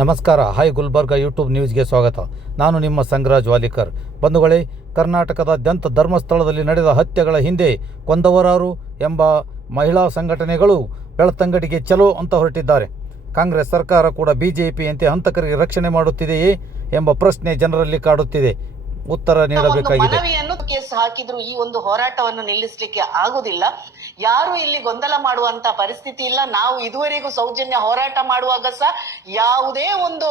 ನಮಸ್ಕಾರ. Hi Gulbarga YouTube ನ್ಯೂಸ್ಗೆ ಸ್ವಾಗತ. ನಾನು ನಿಮ್ಮ ಸಂಗ್ರಾಜ್ ವಾಲಿಕರ್. ಬಂಧುಗಳೇ, ಕರ್ನಾಟಕದಾದ್ಯಂತ ಧರ್ಮಸ್ಥಳದಲ್ಲಿ ನಡೆದ ಹತ್ಯೆಗಳ ಹಿಂದೆ ಕೊಂದವರಾರು ಎಂಬ ಮಹಿಳಾ ಸಂಘಟನೆಗಳು ಬೆಳ್ತಂಗಡಿಗೆ ಚಲೋ ಅಂತ ಹೊರಟಿದ್ದಾರೆ. ಕಾಂಗ್ರೆಸ್ ಸರ್ಕಾರ ಕೂಡ ಬಿಜೆಪಿಯಂತೆ ಹಂತಕರಿಗೆ ರಕ್ಷಣೆ ಮಾಡುತ್ತಿದೆಯೇ ಎಂಬ ಪ್ರಶ್ನೆ ಜನರಲ್ಲಿ ಕಾಡುತ್ತಿದೆ. ಉತ್ತರ ನೀಡಬೇಕಾಗಿದೆ. ಕೇಸ್ ಹಾಕಿದ್ರು ಈ ಒಂದು ಹೋರಾಟವನ್ನು ನಿಲ್ಲಿಸಲಿಕ್ಕೆ ಆಗುದಿಲ್ಲ. ಯಾರು ಇಲ್ಲಿ ಗೊಂದಲ ಮಾಡುವಂತ ಪರಿಸ್ಥಿತಿ ಇಲ್ಲ. ನಾವು ಇದುವರೆಗೂ ಸೌಜನ್ಯ ಹೋರಾಟ ಮಾಡುವಾಗ ಸಹ ಯಾವುದೇ ಒಂದು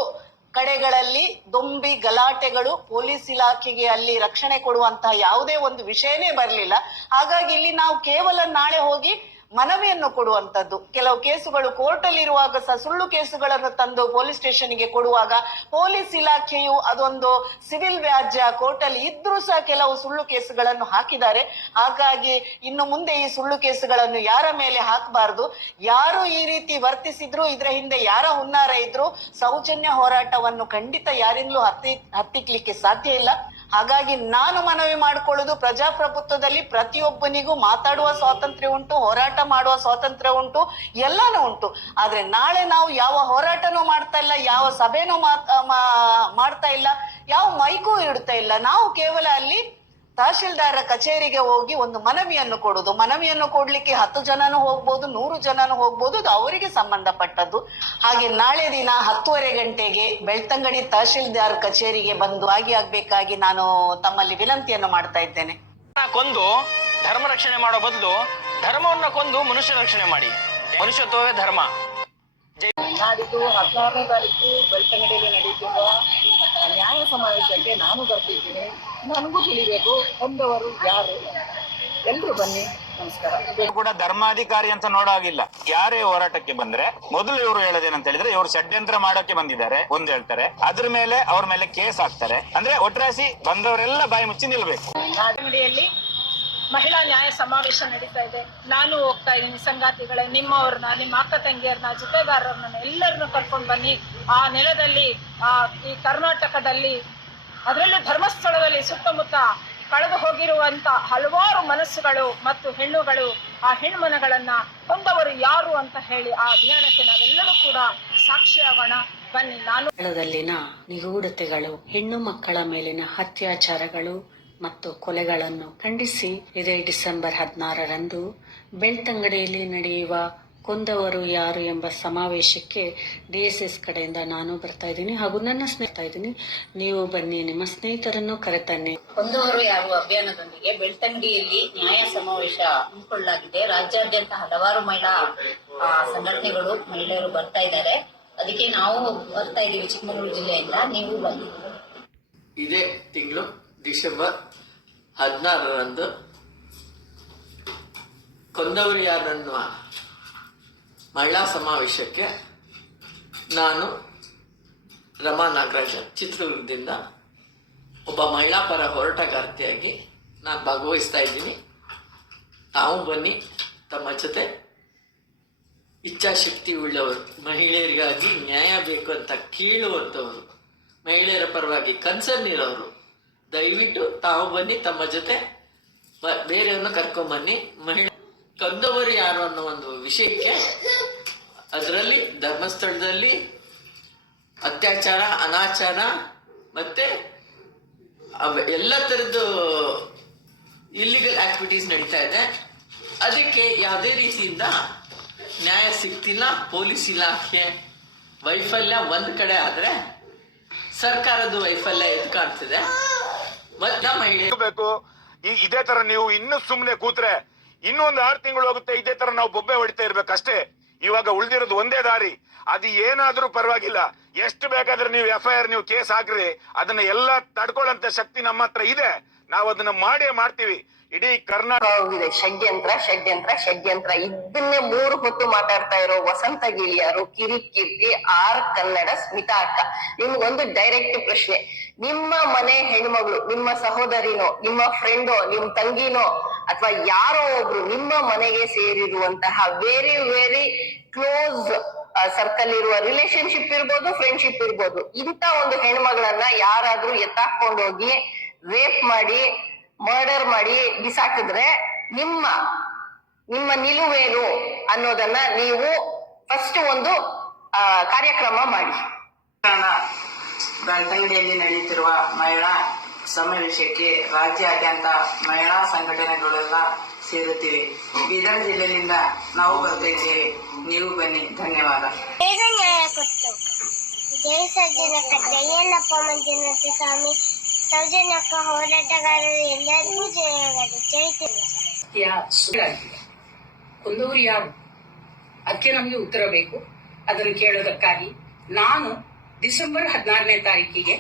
ಕಡೆಗಳಲ್ಲಿ ದೊಂಬಿ ಗಲಾಟೆಗಳು, ಪೊಲೀಸ್ ಇಲಾಖೆಗೆ ಅಲ್ಲಿ ರಕ್ಷಣೆ ಕೊಡುವಂತಹ ಯಾವುದೇ ಒಂದು ವಿಷಯನೇ ಬರಲಿಲ್ಲ. ಹಾಗಾಗಿ ಇಲ್ಲಿ ನಾವು ಕೇವಲ ನಾಳೆ ಹೋಗಿ ಮನವಿಯನ್ನು ಕೊಡುವಂತದ್ದು. ಕೆಲವು ಕೇಸುಗಳು ಕೋರ್ಟ್ ಅಲ್ಲಿ ಇರುವಾಗ ಸಹ ಸುಳ್ಳು ಕೇಸುಗಳನ್ನು ತಂದು ಪೊಲೀಸ್ ಸ್ಟೇಷನ್ಗೆ ಕೊಡುವಾಗ ಪೊಲೀಸ್ ಇಲಾಖೆಯು ಅದೊಂದು ಸಿವಿಲ್ ವ್ಯಾಜ್ಯ ಕೋರ್ಟ್ ಅಲ್ಲಿ ಇದ್ರೂ ಸಹ ಕೆಲವು ಸುಳ್ಳು ಕೇಸುಗಳನ್ನು ಹಾಕಿದ್ದಾರೆ. ಹಾಗಾಗಿ ಇನ್ನು ಮುಂದೆ ಈ ಸುಳ್ಳು ಕೇಸುಗಳನ್ನು ಯಾರ ಮೇಲೆ ಹಾಕಬಾರದು. ಯಾರು ಈ ರೀತಿ ವರ್ತಿಸಿದ್ರು, ಇದರ ಹಿಂದೆ ಯಾರ ಹುನ್ನಾರ ಇದ್ರು, ಸೌಜನ್ಯ ಹೋರಾಟವನ್ನು ಖಂಡಿತ ಯಾರಿಂದಲೂ ಹತ್ತಿಕ್ಲಿಕ್ಕೆ ಸಾಧ್ಯ ಇಲ್ಲ. ಹಾಗಾಗಿ ನಾನು ಮನವಿ ಮಾಡಿಕೊಳ್ಳುವುದು, ಪ್ರಜಾಪ್ರಭುತ್ವದಲ್ಲಿ ಪ್ರತಿಯೊಬ್ಬನಿಗೂ ಮಾತಾಡುವ ಸ್ವಾತಂತ್ರ್ಯ ಉಂಟು, ಹೋರಾಟ ಮಾಡುವ ಸ್ವಾತಂತ್ರ್ಯ ಉಂಟು, ಎಲ್ಲಾನು ಉಂಟು. ಆದ್ರೆ ನಾಳೆ ನಾವು ಯಾವ ಹೋರಾಟನೂ ಮಾಡ್ತಾ ಇಲ್ಲ, ಯಾವ ಸಭೆನೂ ಮಾಡ್ತಾ ಇಲ್ಲ, ಯಾವ ಮೈಗೂ ಇಡ್ತಾ ಇಲ್ಲ. ನಾವು ಕೇವಲ ಅಲ್ಲಿ ತಹಶೀಲ್ದಾರ ಕಚೇರಿಗೆ ಹೋಗಿ ಒಂದು ಮನವಿಯನ್ನು ಕೊಡುದು. ಮನವಿಯನ್ನು ಕೊಡ್ಲಿಕ್ಕೆ 10 ಜನನೂ ಹೋಗ್ಬೋದು, 100 ಜನನೂ ಹೋಗ್ಬೋದು, ಅದು ಅವರಿಗೆ ಸಂಬಂಧಪಟ್ಟದ್ದು. ಹಾಗೆ ನಾಳೆ ದಿನ 10:30 ಗಂಟೆಗೆ ಬೆಳ್ತಂಗಡಿ ತಹಶೀಲ್ದಾರ್ ಕಚೇರಿಗೆ ಬಂದು ಭಾಗಿಯಾಗಬೇಕಾಗಿ ನಾನು ತಮ್ಮಲ್ಲಿ ವಿನಂತಿಯನ್ನು ಮಾಡ್ತಾ ಇದ್ದೇನೆ. ಕೊಂದು ಧರ್ಮ ರಕ್ಷಣೆ ಮಾಡೋ ಬದಲು ಧರ್ಮವನ್ನ ಕೊಂದು ಮನುಷ್ಯ ರಕ್ಷಣೆ ಮಾಡಿ. ಮನುಷ್ಯತ್ವವೇ ಧರ್ಮ. ನಾಡಿದ್ದು 16ನೇ ತಾರೀಕು ಬೆಳ್ತಂಗಡಿಯಲ್ಲಿ ನಡೆಯುತ್ತಿರುವ ನ್ಯಾಯ ಸಮಾವೇಶಕ್ಕೆ ನಾನು ಬರ್ತಿದ್ದೀನಿ. ನನಗೂ ತಿಳಿಬೇಕು ಕೊಂದವರು ಯಾರು. ಎಲ್ರು ಬನ್ನಿ. ನಮಸ್ಕಾರ. ಕೂಡ ಧರ್ಮಾಧಿಕಾರಿ ಅಂತ ನೋಡಾಗಿಲ್ಲ. ಯಾರೇ ಹೋರಾಟಕ್ಕೆ ಬಂದ್ರೆ ಮೊದಲು ಇವರು ಹೇಳೋದೇನಂತ ಹೇಳಿದ್ರೆ, ಇವರು ಷಡ್ಯಂತ್ರ ಮಾಡೋಕೆ ಬಂದಿದ್ದಾರೆ ಒಂದು ಹೇಳ್ತಾರೆ, ಅದ್ರ ಮೇಲೆ ಅವ್ರ ಮೇಲೆ ಕೇಸ್ ಹಾಕ್ತಾರೆ. ಅಂದ್ರೆ ಒಟ್ರಾಸಿ ಬಂದವರೆಲ್ಲ ಬಾಯಿ ಮುಚ್ಚಿ ನಿಲ್ಬೇಕು. ನಾಡಿಯಲ್ಲಿ ಮಹಿಳಾ ನ್ಯಾಯ ಸಮಾವೇಶ ನಡೀತಾ ಇದೆ. ನಾನು ಹೋಗ್ತಾ ಇದ್ದೀನಿ. ಸಂಗಾತಿಗಳೇ, ನಿಮ್ಮವ್ರನ್ನ, ನಿಮ್ಮ ಅಕ್ಕ ತಂಗಿಯರನ್ನ, ಜೊತೆಗಾರರನ್ನ ಎಲ್ಲರನ್ನು ಕರ್ಕೊಂಡು ಬನ್ನಿ. ಆ ನೆಲದಲ್ಲಿ, ಈ ಕರ್ನಾಟಕದಲ್ಲಿ, ಅದರಲ್ಲೂ ಧರ್ಮಸ್ಥಳದಲ್ಲಿ ಸುತ್ತಮುತ್ತ ಕಳೆದು ಹೋಗಿರುವಂತ ಹಲವಾರು ಮನಸ್ಸುಗಳು ಮತ್ತು ಹೆಣ್ಣುಗಳು, ಆ ಹೆಣ್ಮನಗಳನ್ನ ಕೊಂದವರು ಯಾರು ಅಂತ ಹೇಳಿ ಆ ಅಭಿಯಾನಕ್ಕೆ ನಾವೆಲ್ಲರೂ ಕೂಡ ಸಾಕ್ಷಿಯಾಗೋಣ. ಬನ್ನಿ. ಸ್ಥಳದಲ್ಲಿನ ನಿಗೂಢತೆಗಳು, ಹೆಣ್ಣು ಮಕ್ಕಳ ಮೇಲಿನ ಅತ್ಯಾಚಾರಗಳು ಮತ್ತು ಕೊಲೆಗಳನ್ನು ಖಂಡಿಸಿ ಇದೇ ಡಿಸೆಂಬರ್ 16ರಂದು ಬೆಳ್ತಂಗಡಿಯಲ್ಲಿ ನಡೆಯುವ ಕೊಂದವರು ಯಾರು ಎಂಬ ಸಮಾವೇಶಕ್ಕೆ DSS ಕಡೆಯಿಂದ ನಾನು ಬರ್ತಾ ಇದ್ದೀನಿ, ಹಾಗೂ ನನ್ನ ಸ್ನೇಹಿತ ನೀವು ಬನ್ನಿ, ನಿಮ್ಮ ಸ್ನೇಹಿತರನ್ನು ಕರೆತನ್ನಿ. ಕೊಂದವರು ಯಾರು ಅಭಿಯಾನದೊಂದಿಗೆ ಬೆಳ್ತಂಗಡಿಯಲ್ಲಿ ನ್ಯಾಯ ಸಮಾವೇಶ ಹಮ್ಮಿಕೊಳ್ಳಲಾಗಿದೆ. ರಾಜ್ಯಾದ್ಯಂತ ಹಲವಾರು ಮಹಿಳಾ ಸಂಘಟನೆಗಳು, ಮಹಿಳೆಯರು ಬರ್ತಾ ಇದ್ದಾರೆ. ಅದಕ್ಕೆ ನಾವು ಬರ್ತಾ ಇದ್ದೀವಿ ಚಿಕ್ಕಮಗಳೂರು ಜಿಲ್ಲೆಯಿಂದ. ನೀವು ಬನ್ನಿ. ಇದೇ ತಿಂಗಳು ಡಿಸೆಂಬರ್ 16ರಂದು ಕೊಂದವರು ಯಾರನ್ನುವ ಮಹಿಳಾ ಸಮಾವೇಶಕ್ಕೆ ನಾನು ರಮಾ ನಾಗರಾಜನ್ ಚಿತ್ರದುರ್ಗದಿಂದ ಒಬ್ಬ ಮಹಿಳಾ ಪರ ಹೋರಾಟಗಾರ್ತಿಯಾಗಿ ನಾನು ಭಾಗವಹಿಸ್ತಾ ಇದ್ದೀನಿ. ತಾವು ಬನ್ನಿ, ತಮ್ಮ ಜೊತೆ ಇಚ್ಛಾಶಕ್ತಿ ಉಳ್ಳವರು, ಮಹಿಳೆಯರಿಗಾಗಿ ನ್ಯಾಯ ಬೇಕು ಅಂತ ಕೀಳುವಂಥವರು, ಮಹಿಳೆಯರ ಪರವಾಗಿ ಕನ್ಸರ್ನ್ ಇರೋರು, ದಯವಿಟ್ಟು ತಾವು ಬನ್ನಿ, ತಮ್ಮ ಜೊತೆ ಬೇರೆಯವ್ರನ್ನ ಕರ್ಕೊಂಬನ್ನಿ. ಕೊಂದವರು ಯಾರು ಅನ್ನೋ ಒಂದು ವಿಷಯಕ್ಕೆ, ಅದರಲ್ಲಿ ಧರ್ಮಸ್ಥಳದಲ್ಲಿ ಅತ್ಯಾಚಾರ, ಅನಾಚಾರ ಮತ್ತೆ ಎಲ್ಲ ಥರದ್ದು ಇಲ್ಲಿಗಲ್ ಆಕ್ಟಿವಿಟೀಸ್ ನಡೀತಾ ಇದೆ. ಅದಕ್ಕೆ ಯಾವುದೇ ರೀತಿಯಿಂದ ನ್ಯಾಯ ಸಿಗ್ತಿಲ್ಲ. ಪೊಲೀಸ್ ಇಲಾಖೆ ವೈಫಲ್ಯ ಒಂದು ಕಡೆ ಆದರೆ ಸರ್ಕಾರದ ವೈಫಲ್ಯ ಎದ್ದು ಕಾಣ್ತಿದೆ. ಮತ್ತೆ ಮಹಿಳೆ ಬೇಕು. ಇದೇ ತರ ನೀವು ಇನ್ನು ಸುಮ್ಮನೆ ಕೂತ್ರೆ ಇನ್ನೊಂದು 6 ತಿಂಗಳು ಹೋಗುತ್ತೆ. ಇದೇ ತರ ನಾವು ಬೊಬ್ಬೆ ಹೊಡಿತಾ ಇರ್ಬೇಕಷ್ಟೇ. ಇವಾಗ ಉಳಿದಿರೋದು ಒಂದೇ ದಾರಿ. ಅದು ಏನಾದ್ರೂ ಪರವಾಗಿಲ್ಲ, ಎಷ್ಟು ಬೇಕಾದ್ರೆ ನೀವು FIR, ನೀವು ಕೇಸ್ ಹಾಕ್ರಿ, ಅದನ್ನ ಎಲ್ಲ ತಡ್ಕೊಳ್ಳಂತ ಶಕ್ತಿ ನಮ್ಮ ಹತ್ರ ಇದೆ. ನಾವು ಅದನ್ನ ಮಾಡೇ ಮಾಡ್ತೀವಿ. ಇಡೀ ಕರ್ನಾಟಕ ಷಡ್ಯಂತ್ರ ಷಡ್ಯಂತ್ರ ಷಡ್ಯಂತ್ರ ಇದನ್ನೇ 3 ಹೊತ್ತು ಮಾತಾಡ್ತಾ ಇರೋ ವಸಂತ ಗಿಳಿಯಾರು, ಕಿರಿಕೀರ್ತಿ, ಕನ್ನಡ, ಸ್ಮಿತಾ ಅಕ್ಕ, ನಿಮ್ಗೊಂದು ಡೈರೆಕ್ಟ್ ಪ್ರಶ್ನೆ. ನಿಮ್ಮ ಮನೆ ಹೆಣ್ಮಗಳು, ನಿಮ್ಮ ಸಹೋದರಿನೋ, ನಿಮ್ಮ ಫ್ರೆಂಡೋ, ನಿಮ್ ತಂಗಿನೋ, ಅಥವಾ ಯಾರೋ ಒಬ್ರು ನಿಮ್ಮ ಮನೆಗೆ ಸೇರಿರುವಂತಹ ವೆರಿ ವೆರಿ ಕ್ಲೋಸ್ ಸರ್ಕಲ್ ಇರುವ ರಿಲೇಶನ್ಶಿಪ್ ಇರ್ಬೋದು, ಫ್ರೆಂಡ್ಶಿಪ್ ಇರ್ಬೋದು, ಇಂತ ಒಂದು ಹೆಣ್ಮಗಳನ್ನ ಯಾರಾದ್ರೂ ಎತ್ತಾಕೊಂಡೋಗಿ ರೇಪ್ ಮಾಡಿ, ಮರ್ಡರ್ ಮಾಡಿ ಬಿಸಾಕಿದ್ರೆ ನಿಮ್ಮ ನಿಲುವೇನು ಅನ್ನೋದನ್ನ ನೀವು ಫಸ್ಟ್ ಒಂದು ಕಾರ್ಯಕ್ರಮ ಮಾಡಿ. ಬೆಳ್ತಂಗಡಿಯಲ್ಲಿ ನಡೆಯುತ್ತಿರುವ ಮಹಿಳಾ ಸಮಾವೇಶಕ್ಕೆ ರಾಜ್ಯಾದ್ಯಂತ ಮಹಿಳಾ ಸಂಘಟನೆಗಳೆಲ್ಲ ಸೇರುತ್ತಿವೆ. ಬೀದರ್ ಜಿಲ್ಲೆಯಿಂದ ನಾವು ಬರ್ತಾ ಇದ್ದೇವೆ. ನೀವು ಬನ್ನಿ. ಧನ್ಯವಾದ. ಜೈ ಸಜ್ಜನಕ, ಜಯನಪ್ಪ ಮಂಜುನಾಥ ಸ್ವಾಮಿ, ಸೌಜನ್ಯಕ್ಕ ಹೋರಾಟಗಾರರು ಎಲ್ಲರಿಗೂ ಜಯಗಳು. ಜೈ ತಿಮ್ಮ. ಕೊಂದವರು ಯಾರು? ಅದಕ್ಕೆ ನಮಗೆ ಉತ್ತರ ಬೇಕು. ಅದನ್ನು ಕೇಳೋದಕ್ಕಾಗಿ ನಾನು ಡಿಸೆಂಬರ್ 16ನೇ ತಾರೀಕಿಗೆ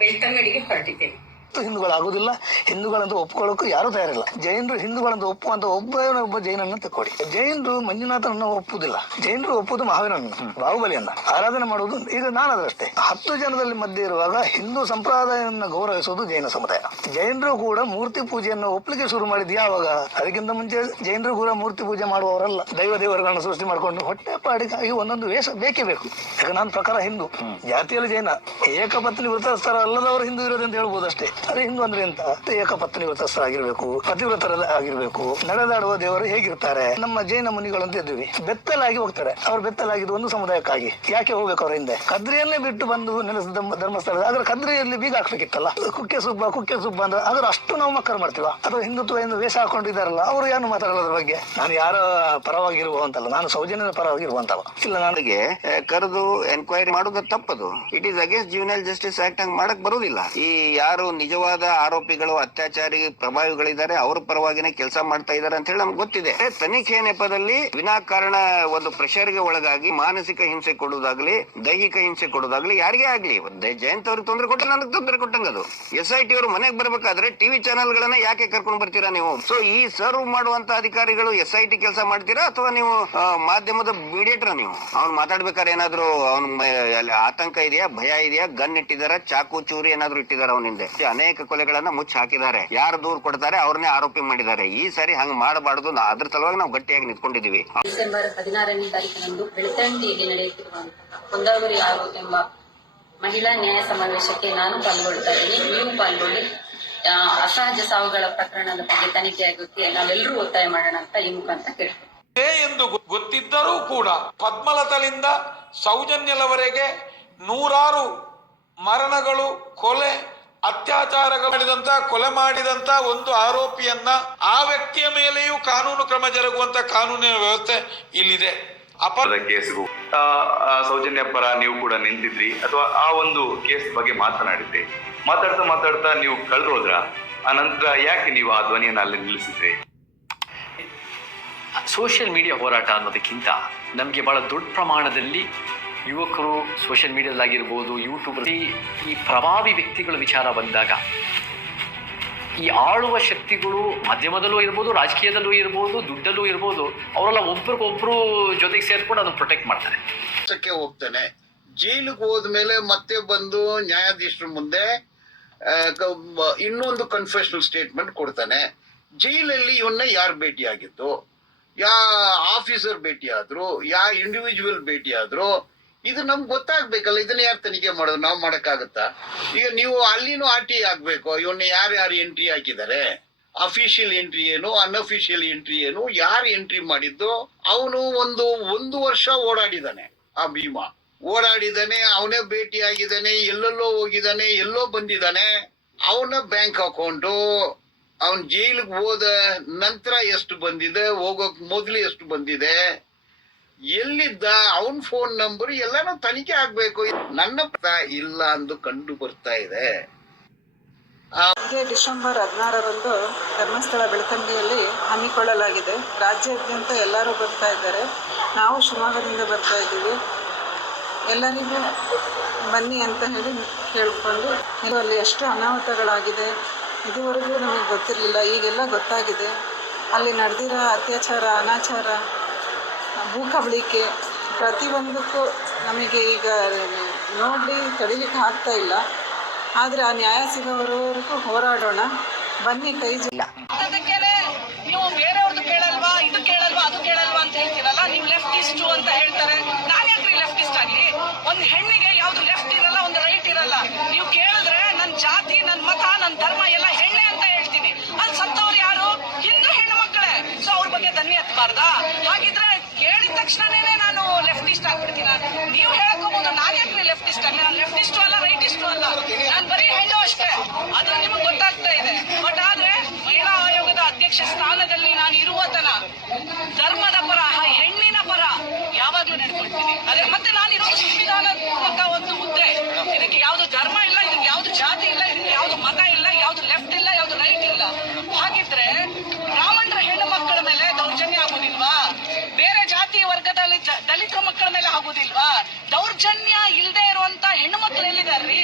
ಬೆಳ್ತಂಗಡಿಗೆ ಹೊರಟಿದ್ದೇನೆ. ಹಿಂದೂಗಳಾಗುದಿಲ್ಲ, ಹಿಂದೂಗಳಂತ ಒಪ್ಕೊಳ್ಳೋಕೆ ಯಾರು ತಯಾರಿಲ್ಲ. ಜೈನರು ಹಿಂದೂಗಳಂತ ಒಪ್ಪುವಂತ ಒಬ್ಬ ಜೈನನ್ನ ತಕ್ಕೊಡಿ. ಜೈನರು ಮಂಜುನಾಥನನ್ನ ಒಪ್ಪುದಿಲ್ಲ. ಜೈನರು ಒಪ್ಪುದು ಮಹಾವೀರನನ್ನ, ಬಾಹುಬಲಿಯನ್ನ ಆರಾಧನೆ ಮಾಡುವುದು. ಈಗ ನಾನಾದ್ರಷ್ಟೇ 10 ಜನದಲ್ಲಿ ಮಧ್ಯೆ ಇರುವಾಗ ಹಿಂದೂ ಸಂಪ್ರದಾಯವನ್ನು ಗೌರವಿಸುವುದು ಜೈನ ಸಮುದಾಯ. ಜೈನರು ಕೂಡ ಮೂರ್ತಿ ಪೂಜೆಯನ್ನು ಒಪ್ಪಲಿಕ್ಕೆ ಶುರು ಮಾಡಿದ್ ಯಾವಾಗ? ಅದಕ್ಕಿಂತ ಮುಂಚೆ ಜೈನರು ಕೂಡ ಮೂರ್ತಿ ಪೂಜೆ ಮಾಡುವವರಲ್ಲ. ದೇವರುಗಳನ್ನು ಸೃಷ್ಟಿ ಮಾಡಿಕೊಂಡು ಹೊಟ್ಟೆ ಪಾಡಿಗಾಗಿ ಒಂದೊಂದು ವೇಷ ಬೇಕೇ ಬೇಕು. ಯಾಕೆ ನನ್ನ ಪ್ರಕಾರ ಹಿಂದೂ ಜಾತಿಯಲ್ಲಿ ಜೈನ ಏಕಪತ್ನಿ ವೃತಸ್ಥರ ಅಲ್ಲದವರು ಹಿಂದೂ ಇರೋದಂತ ಹೇಳ್ಬೋದು ಅಷ್ಟೇ. ಅದೇ ಹಿಂದೂ ಅಂದ್ರೆ ಎಂತ? ಏಕಪತ್ನಿ ವೃತಸ್ಥರಾಗಿರ್ಬೇಕು, ಪತಿವ್ರತರ ಆಗಿರ್ಬೇಕು. ನಡೆದಾಡುವ ದೇವರು ಹೇಗಿರ್ತಾರೆ? ನಮ್ಮ ಜೈನ ಮುನಿಗಳಂತ ಇದ್ವಿ, ಬೆತ್ತಲಾಗಿ ಹೋಗ್ತಾರೆ. ಅವ್ರು ಬೆತ್ತಲಾಗಿದ್ದು ಒಂದು ಸಮುದಾಯಕ್ಕಾಗಿ. ಯಾಕೆ ಹೋಗ್ಬೇಕು ಅವ್ರ ಹಿಂದೆ? ಕದ್ರಿಯನ್ನೇ ಬಿಟ್ಟು ಬಂದು ನೆಲೆಸಿದ ಧರ್ಮಸ್ಥಳ. ಆದ್ರೆ ಕದ್ರಿಯಲ್ಲಿ ಬೀಗ ಹಾಕ್ಬೇಕಿತ್ತಲ್ಲ. ಕುಕ್ಕೆ ಸುಬ್ಬ ಅಂದ್ರೆ ಅದ್ರ ಅಷ್ಟು ನಾವು ಮಕ್ಕಳು ಮಾಡ್ತೀವ? ಅಥವಾ ಹಿಂದುತ್ವ ಎಂದು ವೇಷ ಹಾಕೊಂಡಿದ್ದಾರಲ್ಲ, ಅವರು ಏನು ಮಾತಾಡೋದ್ರ ಬಗ್ಗೆ? ನಾನು ಯಾರ ಪರವಾಗಿರುವಂತಲ್ಲ, ನಾನು ಸೌಜನ್ಯದ ಪರವಾಗಿರುವಂತವ ಇಲ್ಲ. ನನಗೆ ಕರೆದು ಎನ್ಕ್ವೈರಿ ಮಾಡೋದು ತಪ್ಪದು. It is against juvenile justice act. ಹಂಗ್ ಮಾಡಕ್ ಬರುವುದಿಲ್ಲ. ಈ ಯಾರು ನಿಜವಾದ ಆರೋಪಿಗಳು, ಅತ್ಯಾಚಾರಿ ಪ್ರಭಾವಿಗಳಿದ್ದಾರೆ, ಅವ್ರ ಪರವಾಗಿನೇ ಕೆಲಸ ಮಾಡ್ತಾ ಇದ್ದಾರೆ ಅಂತ ಹೇಳಿ ನಮ್ಗೆ ಗೊತ್ತಿದೆ. ತನಿಖೆ ನೆಪದಲ್ಲಿ ವಿನಾಕಾರಣ ಒಂದು ಪ್ರೆಷರ್ಗೆ ಒಳಗಾಗಿ ಮಾನಸಿಕ ಹಿಂಸೆ ಕೊಡುವುದಾಗ್ಲಿ, ದೈಹಿಕ ಹಿಂಸೆ ಕೊಡುವುದಾಗ್ಲಿ ಯಾರಿಗೇ ಆಗ್ಲಿ, ಜಯಂತ್ ಅವ್ರಿಗೆ ತೊಂದರೆ ಕೊಟ್ಟರೆ ನನಗೆ ತೊಂದರೆ ಕೊಟ್ಟಂಗದು. SIT ಅವರು ಮನೆಗೆ ಬರ್ಬೇಕಾದ್ರೆ ಟಿವಿ ಚಾನೆಲ್ ಗಳನ್ನ ಯಾಕೆ ಕರ್ಕೊಂಡು ಬರ್ತೀರಾ ನೀವು? ಸೊ ಈ ಸರ್ವ್ ಮಾಡುವಂತ ಅಧಿಕಾರಿಗಳು SIT ಕೆಲಸ ಮಾಡ್ತೀರಾ ಅಥವಾ ನೀವು ಮಾಧ್ಯಮದ ಮೀಡಿಯೇಟರ್? ನೀವು ಅವ್ನು ಮಾತಾಡ್ಬೇಕಾದ್ರೆ ಏನಾದ್ರು ಅವ್ನ ಆತಂಕ ಇದೆಯಾ, ಭಯ ಇದೆಯಾ, ಗನ್ ಇಟ್ಟಿದಾರ, ಚಾಕು ಚೂರಿ ಏನಾದ್ರು ಇಟ್ಟಿದಾರ ಅವನ ಹಿಂದೆ? ಅನೇಕ ಕೊಲೆಗಳನ್ನ ಮುಚ್ಚಿ ಹಾಕಿದ್ದಾರೆ. ಯಾರು ದೂರು ಕೊಡ್ತಾರೆ ಅವ್ರನ್ನೇ ಆರೋಪಿ ಮಾಡಿದ್ದಾರೆ. ಈ ಸಾರಿ ಹಂಗ್ ಮಾಡಬಾರ್ದು. ಅದ್ರ ಸಲುವಾಗಿ ನಾವು ಗಟ್ಟಿಯಾಗಿ ನಿಂತ್ಕೊಂಡಿದೀವಿ. ಡಿಸೆಂಬರ್ 16ನೇ ತಾರೀಕಿನಂದು ಬೆಳ್ತಂಗಡಿಯಲ್ಲಿ ನಡೆಯುತ್ತಿರುವಂತಹ ಕೊಂದವರು ಯಾರು ಎಂಬ ಮಹಿಳಾ ನ್ಯಾಯ ಸಮಾವೇಶಕ್ಕೆ ನಾನು ಪಾಲ್ಗೊಳ್ತಾ ಇದ್ದೀನಿ. ನೀವು ಪಾಲ್ಗೊಳ್ಳಿ. ಅಸಹಜ ಸಾವುಗಳ ಪ್ರಕರಣದ ಬಗ್ಗೆ ತನಿಖೆ ಆಗೋಕ್ಕೆ ನಾವೆಲ್ಲರೂ ಒತ್ತಾಯ ಮಾಡೋಣ ಅಂತ ಈ ಮುಖಾಂತರ ಕೇಳ್ತೀವಿ. ಎಂದು ಗೊತ್ತಿದ್ದರೂ ಕೂಡ ಪದ್ಮಲತಳಿಂದ ಸೌಜನ್ಯಲವರೆಗೆ ನೂರಾರು ಮರಣಗಳು, ಕೊಲೆ, ಅತ್ಯಾಚಾರಗಳು ಮಾಡಿದಂತ, ಕೊಲೆ ಮಾಡಿದಂತ ಒಂದು ಆರೋಪಿಯನ್ನ ಆ ವ್ಯಕ್ತಿಯ ಮೇಲೆಯೂ ಕಾನೂನು ಕ್ರಮ ಜರುಗುವಂತ ಕಾನೂನಿನ ವ್ಯವಸ್ಥೆ ಇಲ್ಲಿದೆ. ಅಪರಾಧ ಕೇಸ್ಗೂ ಸೌಜನ್ಯ ಪರ ನೀವು ಕೂಡ ನಿಂತಿದ್ರಿ ಅಥವಾ ಆ ಒಂದು ಕೇಸ್ ಬಗ್ಗೆ ಮಾತನಾಡಿದ್ರಿ. ಮಾತಾಡ್ತಾ ನೀವು ಕಳೆದೋದ್ರ. ಆ ನಂತರ ಯಾಕೆ ನೀವು ಆ ಧ್ವನಿಯನ್ನು ಅಲ್ಲಿ ನಿಲ್ಲಿಸಿದ್ರಿ? ಸೋಷಿಯಲ್ ಮೀಡಿಯಾ ಹೋರಾಟ ಅನ್ನೋದಕ್ಕಿಂತ ನಮಗೆ ಬಹಳ ದೊಡ್ಡ ಪ್ರಮಾಣದಲ್ಲಿ ಯುವಕರು ಸೋಷಿಯಲ್ ಮೀಡಿಯಾದಲ್ಲಾಗಿರ್ಬೋದು, ಯೂಟ್ಯೂಬಲ್ಲಿ ಈ ಪ್ರಭಾವಿ ವ್ಯಕ್ತಿಗಳ ವಿಚಾರ ಬಂದಾಗ ಈ ಆಳುವ ಶಕ್ತಿಗಳು ಮಾಧ್ಯಮದಲ್ಲೂ ಇರ್ಬೋದು, ರಾಜಕೀಯದಲ್ಲೂ ಇರ್ಬೋದು, ದುಡ್ಡಲ್ಲೂ ಇರ್ಬೋದು, ಅವರೆಲ್ಲ ಒಬ್ರಿಗೊಬ್ರು ಜೊತೆಗೆ ಸೇರ್ಕೊಂಡು ಅದನ್ನು ಪ್ರೊಟೆಕ್ಟ್ ಮಾಡ್ತಾರೆ. ಹೋಗ್ತಾನೆ, ಜೈಲಿಗೆ ಹೋದ್ಮೇಲೆ ಮತ್ತೆ ಬಂದು ನ್ಯಾಯಾಧೀಶರ ಮುಂದೆ ಇನ್ನೊಂದು ಕನ್ಫೆಷನಲ್ ಸ್ಟೇಟ್ಮೆಂಟ್ ಕೊಡ್ತಾನೆ. ಜೈಲಲ್ಲಿ ಇವನ್ನ ಯಾರು ಭೇಟಿಯಾಗಿತ್ತು, ಯಾ ಆಫೀಸರ್ ಭೇಟಿಯಾದ್ರು, ಯಾ ಇಂಡಿವಿಜುವಲ್ ಭೇಟಿಯಾದ್ರು, ಇದು ನಮ್ಗೆ ಗೊತ್ತಾಗ್ಬೇಕಲ್ಲ. ಇದನ್ನ ಯಾರು ತನಿಖೆ ಮಾಡೋದು? ನಾವು ಮಾಡಕ್ಕಾಗತ್ತಾ? ಈಗ ನೀವು ಅಲ್ಲಿನೂ RT ಆಗ್ಬೇಕು. ಇವನ್ನ ಯಾರ್ಯಾರು ಎಂಟ್ರಿ ಹಾಕಿದ್ದಾರೆ, ಅಫಿಷಿಯಲ್ ಎಂಟ್ರಿ ಏನು, ಅನ್ಅಫಿಷಿಯಲ್ ಎಂಟ್ರಿ ಏನು, ಯಾರು ಎಂಟ್ರಿ ಮಾಡಿದ್ದು? ಅವನು ಒಂದು ವರ್ಷ ಓಡಾಡಿದಾನೆ. ಆ ಭೀಮಾ ಓಡಾಡಿದಾನೆ, ಅವನೇ ಭೇಟಿ ಆಗಿದ್ದಾನೆ, ಎಲ್ಲೆಲ್ಲೋ ಹೋಗಿದ್ದಾನೆ, ಎಲ್ಲೋ ಬಂದಿದ್ದಾನೆ. ಅವನ ಬ್ಯಾಂಕ್ ಅಕೌಂಟು, ಅವನ್ ಜೈಲಿಗೆ ಹೋದ ನಂತರ ಎಷ್ಟು ಬಂದಿದೆ, ಹೋಗೋಕ್ ಮೊದ್ಲು ಎಷ್ಟು ಬಂದಿದೆ, ಎಲ್ಲಿದ್ದ, ಅವನ್ ಫೋನ್ ನಂಬರ್ ಎಲ್ಲಾನು ತನಿಖೆ ಆಗ್ಬೇಕು. ನನ್ನ ಇಲ್ಲ ಅಂದು ಕಂಡು ಬರ್ತಾ ಇದೆ. ಡಿಸೆಂಬರ್ 16ರಂದು ಧರ್ಮಸ್ಥಳ ಬೆಳ್ತಂಗಡಿಯಲ್ಲಿ ಹಮ್ಮಿಕೊಳ್ಳಲಾಗಿದೆ. ರಾಜ್ಯಾದ್ಯಂತ ಎಲ್ಲರೂ ಬರ್ತಾ ಇದ್ದಾರೆ. ನಾವು ಶಿವಮೊಗ್ಗದಿಂದ ಬರ್ತಾ ಇದ್ದೀವಿ. ಎಲ್ಲರಿಗೂ ಬನ್ನಿ ಅಂತ ಹೇಳಿ ಕೇಳಿಕೊಂಡು, ಅಲ್ಲಿ ಎಷ್ಟು ಅನಾಹುತಗಳಾಗಿದೆ ಇದುವರೆಗೂ ನಮಗೆ ಗೊತ್ತಿರಲಿಲ್ಲ. ಈಗೆಲ್ಲ ಗೊತ್ತಾಗಿದೆ. ಅಲ್ಲಿ ನಡೆದಿರೋ ಅತ್ಯಾಚಾರ, ಅನಾಚಾರ, ಭೂಕಬಳಿಕೆ ಪ್ರತಿಯೊಂದಕ್ಕೂ ನಮಗೆ ಈಗ ನೋಡಿ ತಡಿಲಿಕ್ಕೆ ಆಗ್ತಾ ಇಲ್ಲ. ಆದರೆ ಆ ನ್ಯಾಯ ಸಿಗೋವರೆಗೂ ಹೋರಾಡೋಣ. ಬನ್ನಿ, ಕೈ ಜಿಲ್ಲ. ನೀವು ಬೇರೆಯವ್ರದ್ದು ಕೇಳಲ್ವಾ, ಇದು ಕೇಳಲ್ವಾ, ಅದು ಕೇಳಲ್ವಾ ಅಂತ ಹೇಳ್ತೀರಲ್ಲ. ನೀವು ಲೆಫ್ಟಿಸ್ಟು ಅಂತ ಹೇಳ್ತಾರೆ. ನಾನು ಯಾಕ್ರಿ ಲೆಫ್ಟಿಸ್ಟ್ ಆಗಲಿ? ಒಂದು ಹೆಣ್ಣಿಗೆ ಯಾವ್ದು ಲೆಫ್ಟ್ ಇರಲ್ಲ, ಒಂದು ರೈಟ್ ಇರಲ್ಲ. ನೀವು ಕೇಳಿದ್ರೆ ನನ್ನ ಜಾತಿ, ನನ್ನ ಮತ, ನನ್ನ ಧರ್ಮ ಎಲ್ಲ ಹೆಣ್ಣೆ ಅಂತ ಹೇಳ್ತೀನಿ. ಅಲ್ಲಿ ಸತ್ತವ್ರು ಯಾರು? ಹಿಂದೂ ಹೆಣ್ಣು ಮಕ್ಕಳೇ. ಸೊ ಅವ್ರ ಬಗ್ಗೆ ದನಿ ಎತ್ತಬಾರ್ದಾ? ಹಾಗಿದ್ರೆ ಕೇಳಿದ ತಕ್ಷಣನೇ ನಾನು ಲೆಫ್ಟಿಸ್ಟ್ ಆಗ್ಬಿಡ್ತೀನಿ. ನೀವು ಹೇಳ್ಕೋಬಹುದು, ನಾನು ಯಾಕ್ರಿ ಲೆಫ್ಟಿಸ್ಟ್ ಆಗಲಿ? ನಾನು ಲೆಫ್ಟಿಸ್ಟು ಅಲ್ಲ, ರೈಟಿಸ್ಟು ಧರ್ಮದ ಪರ, ಹೆಣ್ಣಿನ ಪರ ಯಾವಾಗ್ಲೂ ನಡ್ಕೊಳ್ತೀನಿ. ಅದೇ ಮತ್ತೆ ನಾನಿರೋದು ಸಂವಿಧಾನಾತ್ಮಕ ಒಂದು ಹುದ್ದೆ. ಇದಕ್ಕೆ ಯಾವ್ದು ಧರ್ಮ ಇಲ್ಲ, ಇದಕ್ಕೆ ಯಾವ್ದು ಜಾತಿ ಇಲ್ಲ, ಇದಕ್ಕೆ ಯಾವ್ದು ಮತ ಇಲ್ಲ, ಯಾವ್ದು ಲೆಫ್ಟ್ ಇಲ್ಲ, ಯಾವ್ದು ರೈಟ್ ಇಲ್ಲ. ಹಾಗಿದ್ರೆ ಬ್ರಾಹ್ಮಣರ ಹೆಣ್ಣು ಮಕ್ಕಳ ಮೇಲೆ ದೌರ್ಜನ್ಯ ಆಗುದಿಲ್ವಾ? ಬೇರೆ ಜಾತಿ ವರ್ಗದಲ್ಲಿ ದಲಿತರ ಮಕ್ಕಳ ಮೇಲೆ ಆಗುದಿಲ್ವಾ? ದೌರ್ಜನ್ಯ ಇಲ್ಲದೆ ಇರುವಂತ ಹೆಣ್ಣು ಮಕ್ಕಳು ಎಲ್ಲಿದಾರ್ರಿ?